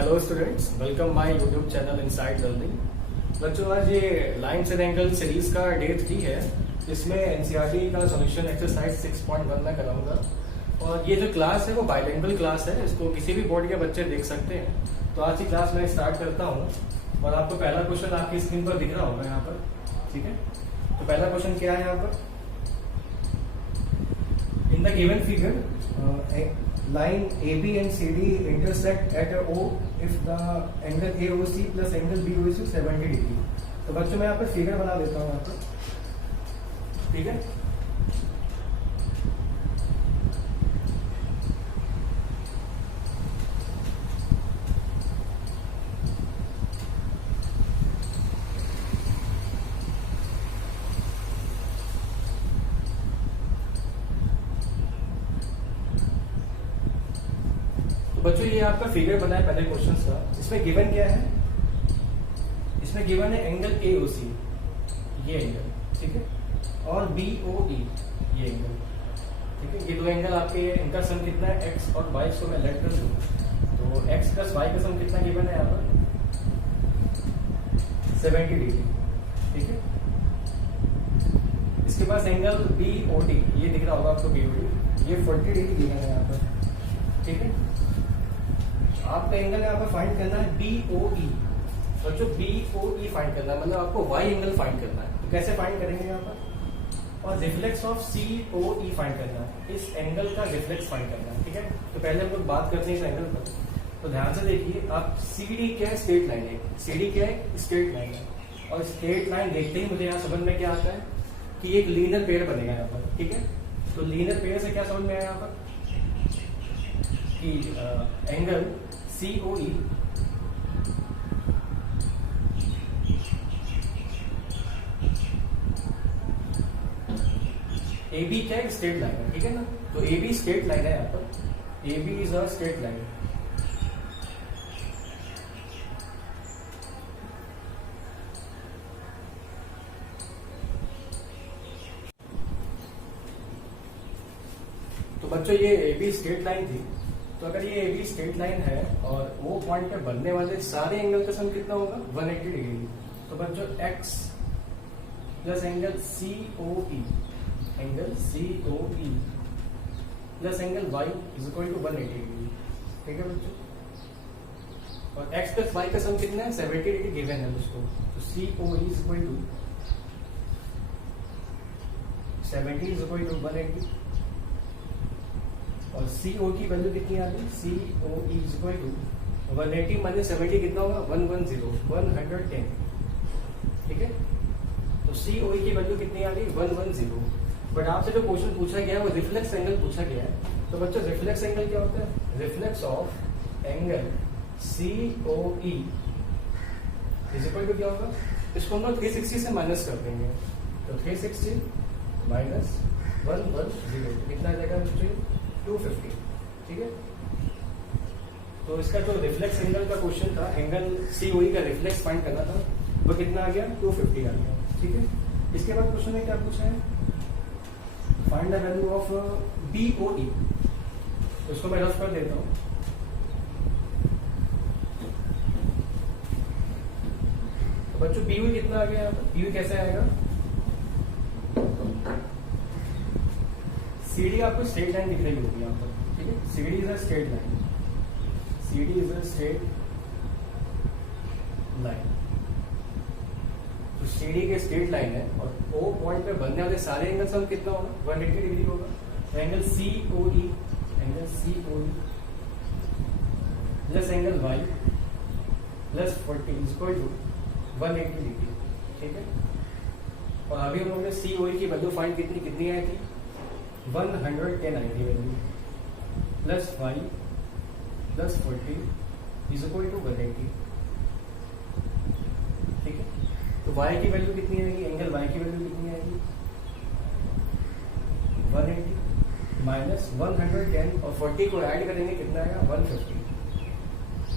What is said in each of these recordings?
Hello students, welcome my YouTube channel inside learning. बच्चों, आज ये लाइन्स एंड एंगल सीरीज का डे 3 है। इसमें एनसीईआरटी का सॉल्यूशन एक्सरसाइज 6.1 में कराऊंगा। और ये जो क्लास है वो बाइलिंगुअल क्लास है, इसको किसी भी बोर्ड के बच्चे देख सकते हैं। तो आज की क्लास मैं स्टार्ट करता हूँ और आपको पहला क्वेश्चन आपकी स्क्रीन पर दिख रहा होगा यहाँ पर। ठीक है, तो पहला क्वेश्चन क्या है यहाँ पर? In the given figure line AB and CD intersect at O if the angle AOC plus angle BOC 70 degree. तो बच्चों मैं यहाँ पर फिगर बना देता हूँ यहाँ पर। ठीक है, तो बच्चों ये आपका फिगर बना है पहले क्वेश्चन का। इसमें गिवन क्या है? इसमें गिवन है एंगल AOC, ये एंगल, ठीक है, और BOE, ये एंगल। ठीक है, ये दो एंगल आपके, इनका सम कितना है? x और y। इसको मैं लेट कर दूं तो x प्लस y का सम कितना गिवन है यहाँ पर? 70 डिग्री। ठीक है, इसके पास एंगल BOD, ये दिख रहा होगा आपको, BOD, ये 40 डिग्री गिवन है यहाँ पर। ठीक है, आपका एंगल यहाँ पर फाइंड करना है BOE। बच्चों BOE फाइंड करना है, मतलब आपको y एंगल फाइंड करना है। तो कैसे फाइंड करेंगे यहाँ पर? और रिफ्लेक्स ऑफ COE फाइंड करना है, इस एंगल का रिफ्लेक्स फाइंड करना है। ठीक है, तो पहले हम लोग बात करते हैं इस एंगल पर। तो ध्यान से देखिए, आप CD क्या है? स्ट्रेट लाइन है। CD क्या है? स्ट्रेट लाइन है। और स्ट्रेट लाइन देखते ही मुझे यहाँ समझ में क्या आता है कि एक लीनियर पेयर बनेगा यहाँ पर। ठीक है, तो लीनियर पेयर से क्या समझ में आया यहाँ पर कि एंगल COE AB क्या है? स्ट्रेट लाइन है। ठीक है ना, तो AB स्ट्रेट लाइन है यहाँ पर। AB is a straight line. तो बच्चों ये AB स्ट्रेट लाइन थी। तो अगर ये AB स्ट्रेट लाइन है और वो पॉइंट पे बनने वाले सारे एंगल का सम कितना होगा? 180 डिग्री। तो बच्चों x plus angle COE, angle COE plus angle y is equal to 180 degree. ठीक है बच्चों, और x प्लस y का सम कितना है? 70 डिग्री गिवन है मुझको। तो COE is equal to 70 is equal to 180। और CO की वैल्यू कितनी आ गई? COE is equal to 180 minus 70 कितना होगा? 110। ठीक है, तो COE की वैल्यू कितनी आ गई? 110। बट आपसे जो क्वेश्चन पूछा गया है वो रिफ्लेक्स एंगल पूछा गया है। तो बच्चों रिफ्लेक्स एंगल क्या होता है? Reflex of angle COE is equal to क्या होगा? इसको हम लोग 360 से माइनस कर देंगे। तो 360 माइनस 110 कितना आ जाएगा बच्चों? 250। ठीक है, तो इसका जो रिफ्लेक्स एंगल का क्वेश्चन था, एंगल COE का रिफ्लेक्स फाइंड करना था, वो कितना आ गया? 250 आ गया। ठीक है, इसके बाद क्वेश्चन में क्या पूछा है? Find the value of BOE। तो इसको मैं रफ कर देता हूं। तो बच्चों BOE कितना आ गया यहाँ पर? BOE कैसे आएगा? CD आपको स्ट्रेट लाइन दिख रही होगी यहाँ पर। ठीक है, CD is a straight line. CD is a straight line. तो CD के स्ट्रेट लाइन है और O पॉइंट पे बनने वाले सारे एंगल सम कितना होगा? 180 डिग्री होगा। तो angle COE plus angle Y plus 40 is equal to 180 degree. ठीक है, और अभी हम लोगों ने COE की वैल्यू फाइंड कितनी आई थी? 110 आई थी value, plus y plus 40 is equal to 180। ठीक है, तो y की वैल्यू कितनी आएगी? एंगल y की वैल्यू कितनी आएगी? 180 माइनस 110 और 40 को ऐड करेंगे कितना आएगा? 150।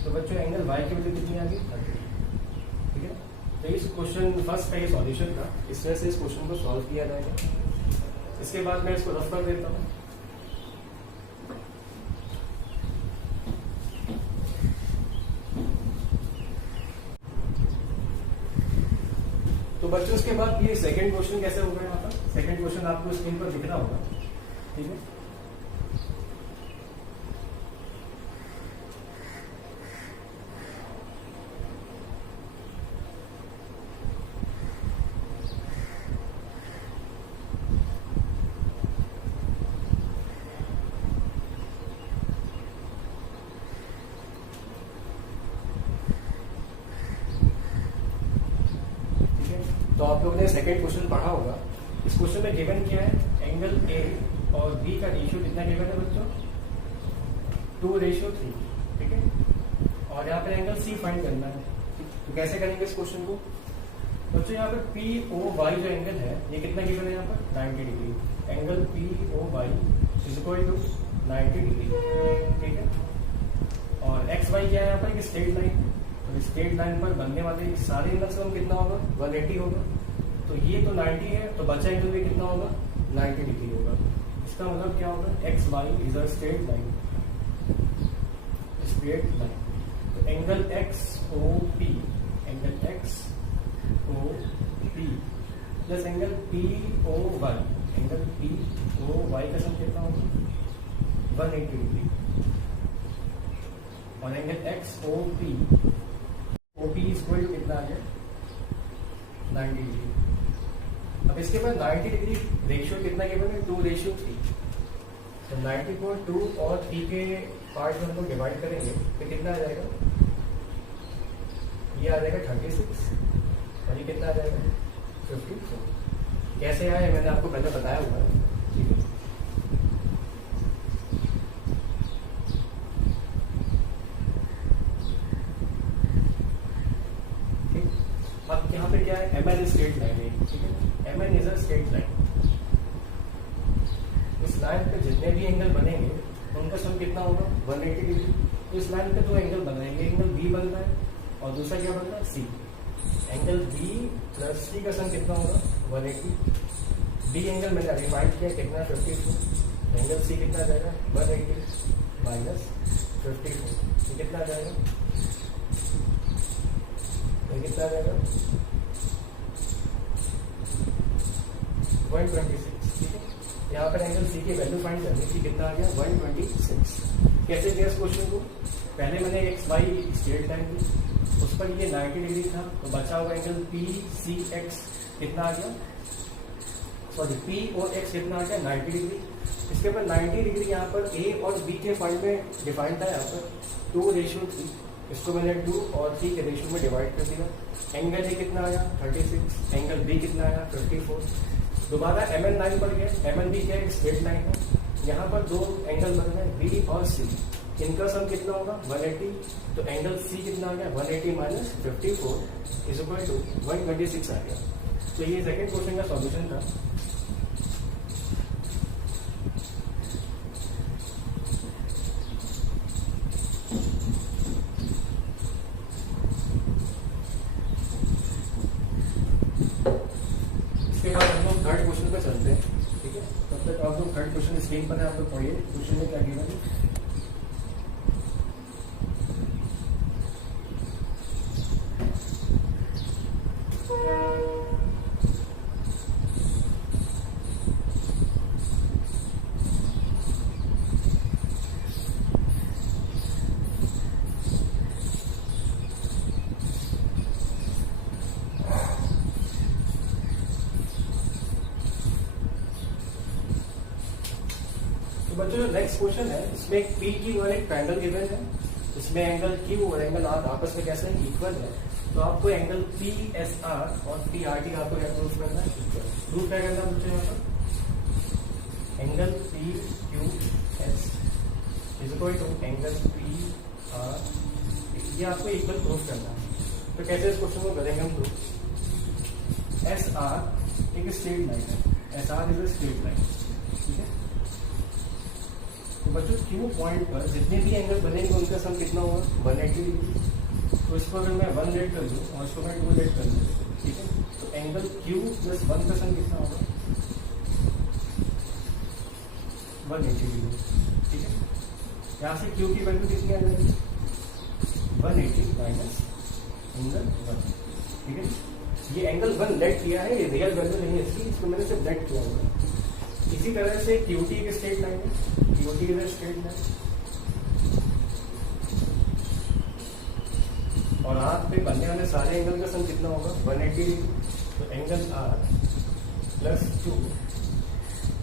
तो बच्चों एंगल y की वैल्यू कितनी आ गई? 30। ठीक है, तो इस क्वेश्चन फर्स्ट का ये सॉल्यूशन था। इस तरह से इस क्वेश्चन को सॉल्व किया जाएगा। इसके बाद मैं इसको रफ कर देता हूँ। बच्चों उसके बाद ये सेकंड क्वेश्चन कैसे होगा, यहाँ पर सेकंड क्वेश्चन आपको स्क्रीन पर दिख रहा होगा, ठीक है। तो आप लोगों ने सेकंड क्वेश्चन पढ़ा होगा। इस क्वेश्चन में गिवन क्या है, एंगल ए और बी का रेशियो कितना गिवन है बच्चों, 2:3, ठीक है। और यहाँ पे एंगल सी फाइंड करना है। तो कैसे करेंगे इस क्वेश्चन को बच्चों, यहाँ पर पी ओ वाई जो एंगल है ये कितना गिवन है, यहाँ पर 90 degree. Angle P O Y is equal to 90 degree, ठीक है। और एक्स वाई क्या है, यहाँ पर एक स्ट्रेट लाइन, तो स्ट्रेट लाइन पर बनने वाले सारे एंगल्स का कितना होगा, 180 होगा। तो ये तो 90 है, तो बचा एंगल भी कितना होगा, 90 डिग्री होगा। इसका मतलब क्या होगा, X Y is a straight line, straight line. तो angle X O P, angle X O P plus angle P O Y, angle P O Y का सम कितना होगा, 180 डिग्री। और angle X O P equal to कितना आ गया, 90 degree. अब इसके बाद 90 डिग्री रेशियो कितना गिवन है, 2:3। तो 90 को 2 और 3 के पार्ट में हम लोग डिवाइड करेंगे तो कितना आ जाएगा, ये आ जाएगा 36 और ये कितना आ जाएगा, 54। कैसे आया मैंने आपको पहले बताया हुआ है, ठीक है। अब यहाँ पे क्या है, एम एन स्ट्रेट लाइन है, ठीक है। M N is a straight line. इस लाइन पे जितने भी एंगल बनेंगे उनका सम कितना होगा, 180 डिग्री। तो इस लाइन पे दो एंगल बन रहे हैं, एंगल बी बन रहा है और दूसरा क्या बन रहा है, सी। एंगल बी प्लस सी का सम कितना होगा, 180। बी एंगल मैंने डिफाइंड किया कितना, 54। एंगल सी कितना आ जाएगा, 180 माइनस 54, ये कितना आ जाएगा, ये कितना आ जाएगा, 126, ठीक है। यहाँ पर एंगल सी की वैल्यू फाइंड करनी थी, कितना आ गया, 126। कैसे किया इस क्वेश्चन को, पहले मैंने एक्स वाई स्ट्रेट लाइन दी, उस पर ये 90 डिग्री था, तो बचा हुआ एंगल पी सी एक्स कितना आ गया, सॉरी पी और एक्स कितना आ गया, 90 डिग्री। इसके बाद 90 डिग्री यहाँ पर ए और बी के फंड में डिफाइंड था, यहाँ पर 2:3। इसको मैंने 2 और 3 के रेशियो में डिवाइड कर दिया। एंगल ए कितना आया, 36। एंगल बी कितना आया, 54। दोबारा एम एन लाइन पर गए, एम एन बी क्या है, स्ट्रेट लाइन है। यहाँ पर दो एंगल बन रहे हैं, बी और सी। इनका सम कितना होगा, 180। तो एंगल सी कितना आ गया, 180 माइनस 54 इज इक्वल टू 126 आ गया। तो ये सेकंड क्वेश्चन का सॉल्यूशन था। इसके बाद हम लोग थर्ड क्वेश्चन पे चलते हैं, ठीक है। तब तक आप लोग थर्ड क्वेश्चन स्क्रीन पर है, आप लोग पढ़िए क्वेश्चन में क्या गिवन है। तो बच्चों जो नेक्स्ट क्वेश्चन है, इसमें एक पी क्यू और एक ट्रायंगल गिवन है। इसमें एंगल क्यू और एंगल आर आपस में कैसे इक्वल है। तो आपको एंगल पी एस आर और पी आर टी आपको क्या प्रूफ करना है, प्रूफ क्या करना है बच्चों, यहाँ पर angle P Q S is equal to angle P R, ये आपको इक्वल प्रूफ करना है। तो कैसे इस क्वेश्चन को करेंगे हम लोग, एस आर एक स्ट्रेट लाइन है, S R is a straight line, ठीक है। तो बच्चों क्यू पॉइंट पर जितने भी एंगल बनेंगे उनका सम कितना होगा, 180 डिग्री। तो इसको अगर मैं 1 लेट कर दूँ और इसको मैं 2 लेट कर दूँ, ठीक है। तो एंगल क्यू प्लस 1 का सम कितना होगा, 180 डिग्री, ठीक है। यहाँ से क्यू की वैल्यू कितनी आ जाएगी, 180 माइनस एंगल 1, ठीक है। ये एंगल 1 लेट किया है, ये रियल वैल्यू नहीं है इसकी, इसको मैंने सिर्फ लेट किया हुआ है। इसी तरह से क्यूटी एक स्ट्रेट लाइन है, क्यूटी इज स्ट्रेट लाइन, और आर पे बनने वाले सारे एंगल का सम कितना होगा 180 डिग्री। तो angle R plus 2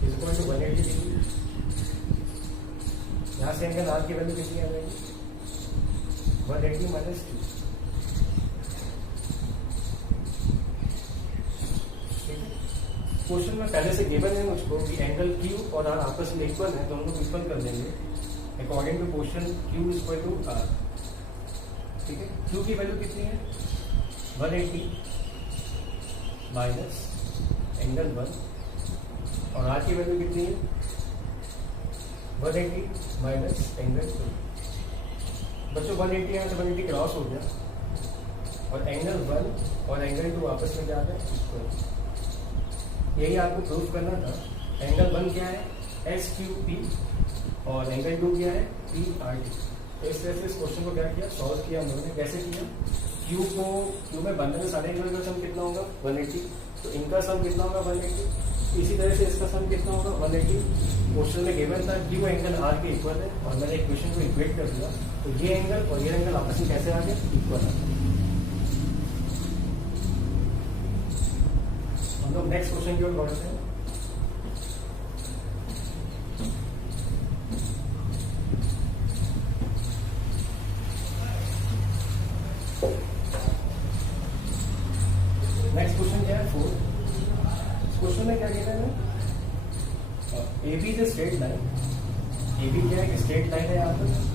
is equal to 180 degree. यहाँ से एंगल आर की वैल्यू कितनी आ जाएगी 180 माइनस 2। क्वेश्चन में पहले से गिवन है मुझको कि एंगल क्यू और आर आपस में इक्वल है, तो हम लोग इक्वल कर देंगे according to question Q is equal to R. ठीक है, क्यू की वैल्यू कितनी है 180 माइनस एंगल 1, और आर की वैल्यू कितनी है 180 माइनस एंगल 2। बच्चों 180 है तो 180 क्रॉस हो गया, और एंगल 1 और एंगल 2 आपस में क्या है इक्वल। यही आपको प्रूफ करना था। एंगल 1 क्या है SQP और एंगल 2 क्या है PRT। तो इस तरह से इस क्वेश्चन को क्या किया, सॉल्व किया हम लोगों ने। कैसे किया, क्यू में बनने में सारे एंगल का सम कितना होगा 180, तो इनका सम कितना होगा 180। इसी तरह से इसका सम कितना होगा 180। क्वेश्चन में गिवन था क्यू एंगल आर के इक्वल है, और मैंने इक्वेशन को इक्वेट कर दिया, तो ये एंगल और ये एंगल आपस में कैसे आ गए इक्वल आ गए। हम लोग नेक्स्ट क्वेश्चन की ओर बढ़ते हैं। नेक्स्ट क्वेश्चन क्या है 4। क्वेश्चन में क्या कहते हैं, AB is a straight line. AB क्या है, स्ट्रेट लाइन है यहाँ पर।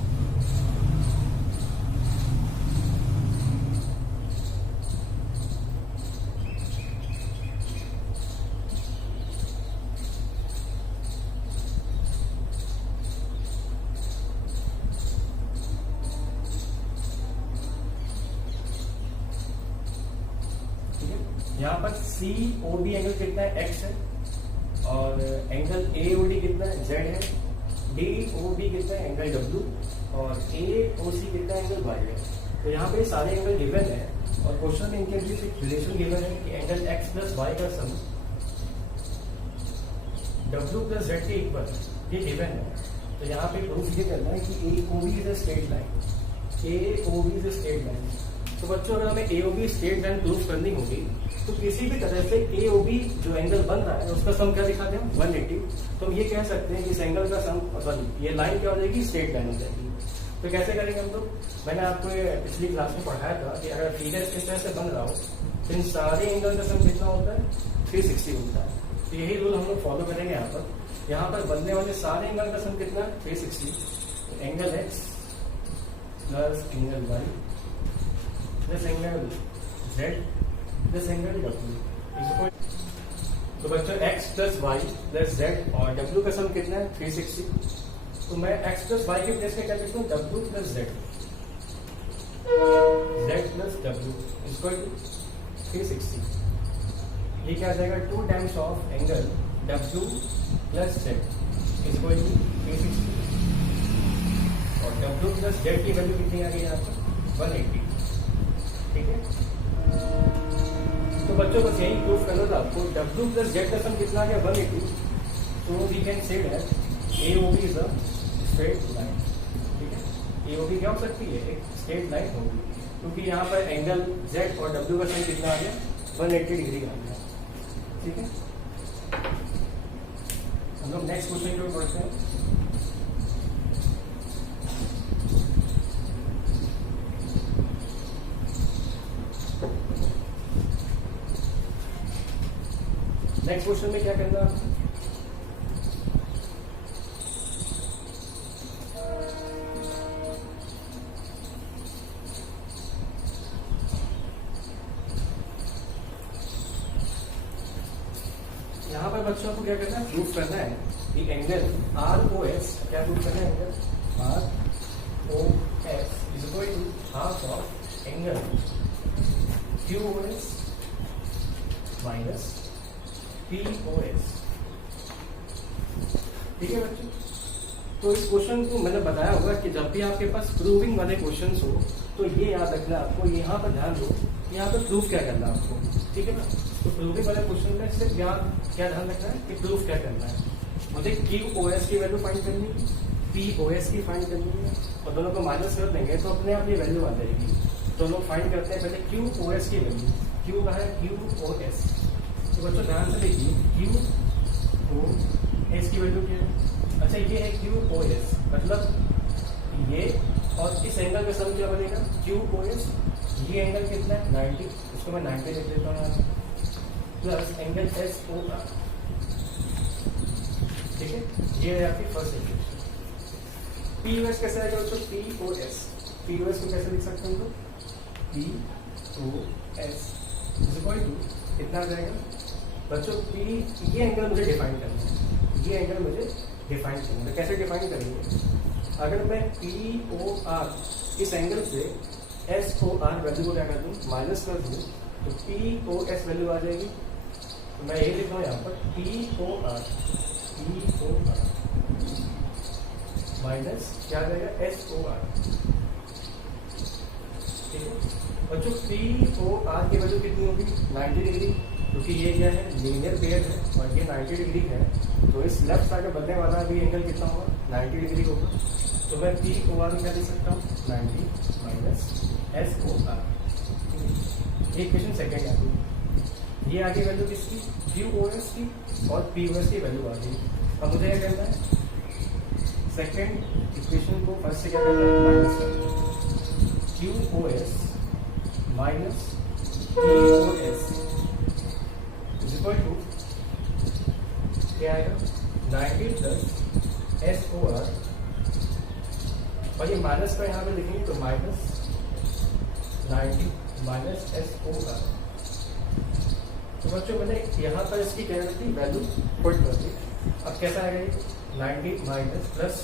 यहाँ पर COB एंगल कितना है x है, और एंगल AOD कितना है z है, DOB कितना है एंगल W, और AOC कितना है एंगल y है। तो यहाँ पे सारे एंगल गिवन है, और क्वेश्चन में इनके बीच एक रिलेशन गिवन है कि एंगल x प्लस y का सम W प्लस z के इक्वल है, ये गिवन है। तो यहाँ पे प्रूफ ये करना है कि AOB is a straight line, AOB is a straight line. तो बच्चों अगर हमें AOB स्ट्रेट लाइन प्रूफ करनी होगी, तो किसी भी तरह से AOB जो एंगल बन रहा है उसका सम क्या दिखाते हैं 180। तो हम ये कह सकते हैं कि इस एंगल का सम, सॉरी ये लाइन क्या हो जाएगी स्ट्रेट लाइन हो जाएगी। तो कैसे करेंगे हम लोग, मैंने आपको पिछली क्लास में पढ़ाया था कि अगर फिगर इस तरह से बन रहा हो तो इन सारे एंगल का सम कितना होता है 360 होता है। तो यही रूल हम लोग फॉलो करेंगे। यहाँ पर बनने वाले सारे एंगल का सम कितना 360। Angle x plus angle y plus angle z plus angle W। तो बच्चों x plus Y plus z और W का सम कितना है 360। तो मैं x प्लस वाई के प्लेस में क्या लिखता हूँ W plus z, z plus W equal to 360। ये क्या आ जाएगा 2 times of angle W plus z equal to 360, और W प्लस z की वैल्यू कितनी आ गई यहाँ पर 180। ठीक है, तो बच्चों बस यही प्रूफ करना था आपको। W प्लस z का सम कितना आ गया 180। तो we can say that AOB is a straight line. ठीक है, AOB क्या हो सकती है एक स्ट्रेट लाइन होगी, क्योंकि यहाँ पर एंगल z और W का सम कितना आ गया 180 डिग्री आ गया। ठीक है, हम लोग नेक्स्ट क्वेश्चन की ओर बढ़ते हैं। नेक्स्ट क्वेश्चन में क्या करना है, यहाँ पर बच्चों को क्या करना है प्रूफ करना है कि एंगल ROS, क्या प्रूफ करना है angle ROS is equal to half of angle QOS minus POS। ठीक है बच्चों, तो इस क्वेश्चन को मैंने बताया होगा कि जब भी आपके पास प्रूविंग वाले क्वेश्चंस हो तो ये याद रखना आपको, यहाँ पर ध्यान दो, यहाँ पर प्रूफ क्या करना है आपको, ठीक है ना। तो प्रूविंग वाले क्वेश्चन में सिर्फ यहाँ क्या ध्यान रखना है कि प्रूफ क्या करना है। मुझे QoS की वैल्यू फाइंड करनी है, PoS की फाइंड करनी है, और दोनों को माइनस कर देंगे तो अपने आप ये वैल्यू आ जाएगी। तो लोग फाइंड करते हैं पहले QoS की वैल्यू। Q का है QoS। तो बच्चों ध्यान से देखिए, QoS की वैल्यू क्या है। अच्छा ये है QoS, मतलब ये और इस एंगल का सम क्या बनेगा, QoS। ये एंगल कितना है 90, इसको मैं 90 लिख देता हूँ यहाँ, प्लस एंगल SOR, ठीक है। ये है आपकी फर्स्ट इक्वेशन। PoS कैसे आएगा बच्चों, PoS को कैसे लिख सकते हैं, तो PoS इज इक्वल टू कितना आ जाएगा बच्चों, ये एंगल मुझे डिफाइन करना है, ये एंगल मुझे डिफाइन करना है। कैसे डिफाइन करेंगे, अगर मैं POR इस एंगल से SOR वैल्यू को क्या कर दूँ, माइनस कर दूँ, तो POS वैल्यू आ जाएगी। तो मैं ये लिख रहा हूँ यहाँ पर POR माइनस क्या आ जाएगा SOR, ठीक है बच्चों। POR की वैल्यू कितनी होगी 90 डिग्री, क्योंकि ये क्या है लीनियर पेयर है और ये 90 डिग्री है, तो इस लेफ्ट साइड में बनने वाला भी एंगल कितना होगा 90 डिग्री होगा। तो मैं POR में क्या लिख सकता हूँ 90 माइनस SOR, एक क्वेश्चन सेकेंड आ गई। ये आगे वैल्यू किसकी, QoS की और PoS की वैल्यू आ गई। अब मुझे क्या करना है, सेकेंड इक्वेशन को फर्स्ट से क्या करना है, माइनस करना है। QoS minus PoS is equal to क्या आएगा 90 प्लस SOR, और ये माइनस का यहाँ पे लिखेंगे तो माइनस 90 माइनस SOR। तो बच्चों मैंने यहाँ पर इसकी क्या थी वैल्यू पुट कर दी। अब कैसा आएगा ये 90 minus plus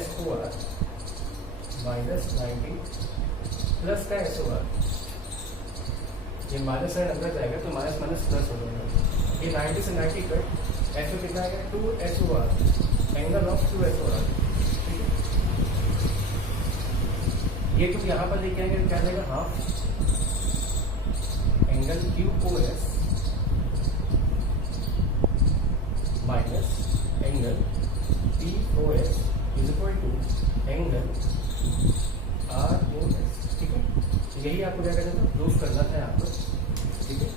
SOR minus 90 plus का SOR, ये माइनस साइन अंदर जाएगा तो माइनस माइनस प्लस हो जाएगा। ये 90 से 90 कट, SO कितना आएगा 2SOR, एंगल ऑफ 2SOR, ठीक है। ये तो यहाँ पर लेके आएंगे क्या आएगा half angle QoS minus angle PoS is equal to angle ROS, ठीक है। तो यही आपको क्या करना था, प्रूफ करना था यहाँ पर, ठीक है।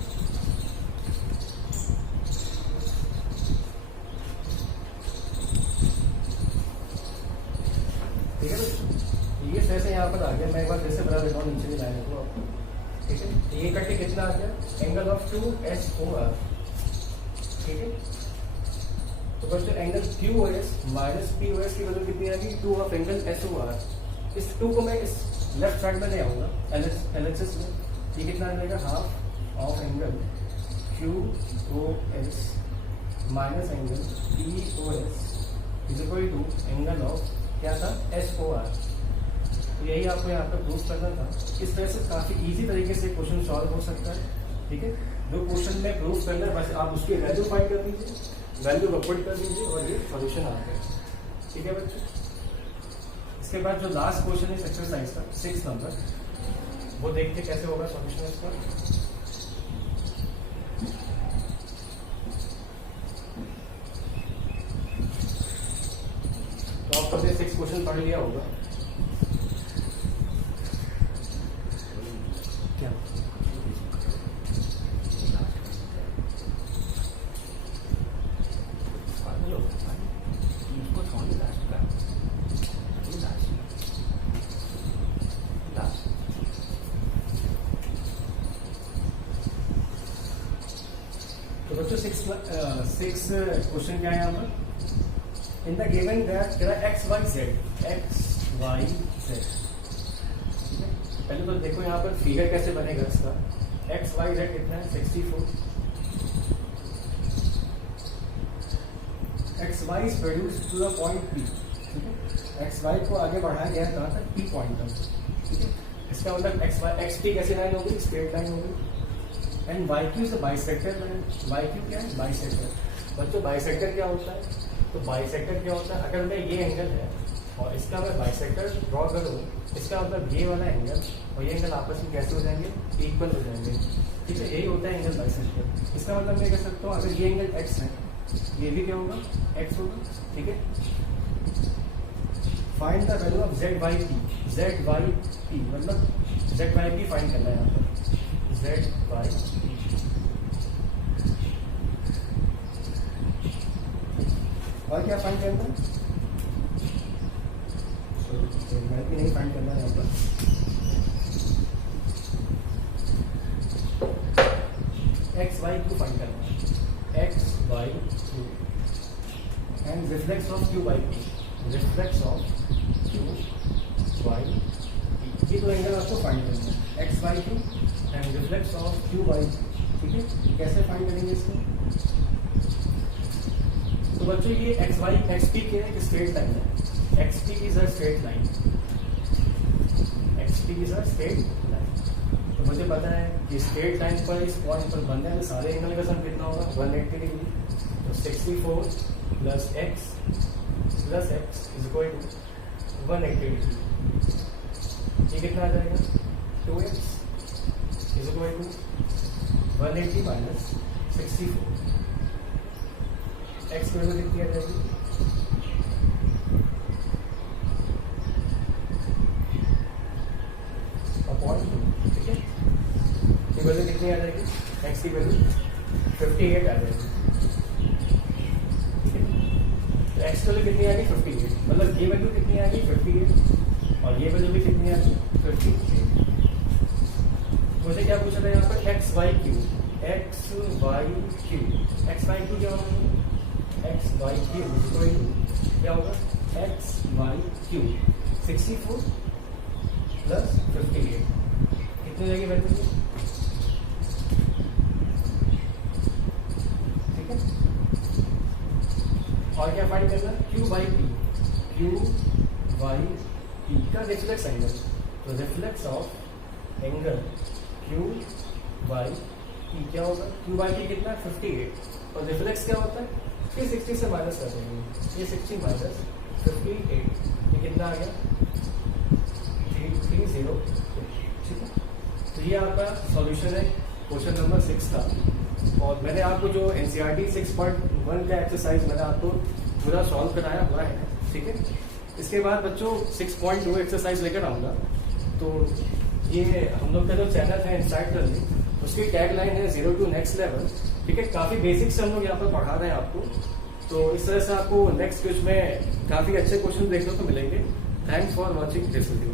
ठीक है दोस्तों, ये जैसे यहाँ पर आ गया, मैं एक बार जैसे बता देता हूँ नीचे की लाइन को आपको, ठीक है। ये करके कितना आ गया एंगल ऑफ 2SOR, ठीक है। तो बच्चों एंगल QoS माइनस PoS की वैल्यू कितनी आएगी 2 ऑफ एंगल SOR। इस 2 को मैं इस लेफ्ट साइड में ले आऊंगा LHS में, ये कितना आ जाएगा half of angle QoS minus angle PoS is equal to angle of क्या था SOR। तो यही आपको यहाँ पर प्रूफ करना था। इस तरह से काफी इजी तरीके से क्वेश्चन सॉल्व हो सकता है, ठीक है। जो क्वेश्चन में प्रूफ करना है बस आप उसकी वैल्यू फाइंड कर दीजिए, वैल्यू को पुट कर दीजिए और ये सॉल्यूशन आ गया, ठीक है बच्चों। इसके बाद जो लास्ट क्वेश्चन है एक्सरसाइज का 6 नंबर, वो देखते कैसे होगा सॉल्यूशन इसका। तो आप सबने 6 क्वेश्चन पढ़ लिया होगा क्या, तो बच्चों 6 क्वेश्चन क्या है यहाँ पर, इन द गिवन ग्राफ क्या है x y z, पहले तो देखो यहाँ पर फिगर कैसे बनेगा इसका, x y z कितना है 64, x y is produced to the point P, ठीक है। x y को आगे बढ़ाया गया कहाँ तक P पॉइंट तक, ठीक है। इसका मतलब x p कैसी लाइन होगी, स्ट्रेट लाइन होगी, एंड वाई क्यू से बाइसेक्टर लाइन, वाई क्यू क्या है बाइसेक्टर। बच्चों बाइसेक्टर क्या होता है, तो बाइसेक्टर क्या होता है, अगर मैं ये एंगल है और इसका मैं बाइसेक्टर ड्रॉ करूँ, इसका मतलब ये वाला एंगल और ये एंगल आपस में कैसे हो जाएंगे, इक्वल हो जाएंगे। ठीक है, यही होता है एंगल बाइसेक्टर। इसका मतलब मैं कह सकता हूँ अगर ये एंगल एक्स है, ये भी क्या होगा, एक्स होगा। ठीक है, find the value of Z Y P. Z Y P मतलब जेड वाई पी फाइंड करना है यहाँ पर, जेड वाई पी। और क्या फाइंड करना है, जेड वाई पी नहीं फाइंड करना है यहाँ पर, एक्स वाई क्यू फाइंड करना है, X Y Q and reflex of Q Y P, reflex of Q Y P. ये तो एंगल आपको फाइंड करना है, X Y Q and reflex of Q Y P. ठीक है, कैसे फाइंड करेंगे इसको, तो बच्चों ये एक्स वाई एक्स पी के एक स्ट्रेट लाइन है, x P is a straight line, x P is a straight line. तो मुझे पता है कि स्ट्रेट लाइन पर इस पॉइंट पर बनने वाले सारे एंगल का सम कितना होगा, 180 डिग्री। तो 64 plus X is equal to 180 degree. ये कितना आ जाएगा, 2x is equal to 180 minus 64। X की वैल्यू कितनी आ जाएगी, अपॉन 2। ठीक है, ये वैल्यू कितनी आ जाएगी, एक्स की वैल्यू 58 आ जाएगी। ठीक है, तो एक्स की वैल्यू कितनी आ गई, 58, मतलब ये वैल्यू कितनी आ गई, 58, और ये वैल्यू भी कितनी आ गई, 58। मुझे क्या पूछा था यहाँ पर, X Y Q, X Y Q, X Y Q क्या होगा, एक्स वाई क्यू क्या होगा, एक्स वाई क्यू 64 प्लस 58 कितनी जाएगी वैल्यू, ठीक है। और क्या फाइंड करना, Q by P, Q by P का रिफ्लेक्स एंगल, तो reflex of angle Q by P क्या होगा, क्यू बाई पी कितना, 58, और रिफ्लेक्स क्या होता है, 360 से माइनस कर देंगे, ये 60 माइनस 58, ये कितना आ गया, 330। ठीक है, तो ये आपका सॉल्यूशन है क्वेश्चन नंबर 6 का। और मैंने आपको जो NCERT 6.1 का एक्सरसाइज मैंने आपको पूरा सॉल्व कराया हुआ है। ठीक है, इसके बाद बच्चों 6.2 एक्सरसाइज लेकर आऊँगा। तो ये हम लोग का जो चैनल है इनसाइड लर्निंग, उसकी टैग लाइन है 0 to नेक्स्ट लेवल। ठीक है, काफी बेसिक से हम लोग यहाँ पर पढ़ा रहे हैं आपको, तो इस तरह से आपको नेक्स्ट क्विज में काफी अच्छे क्वेश्चन देखने को मिलेंगे। Thanks for watching this video.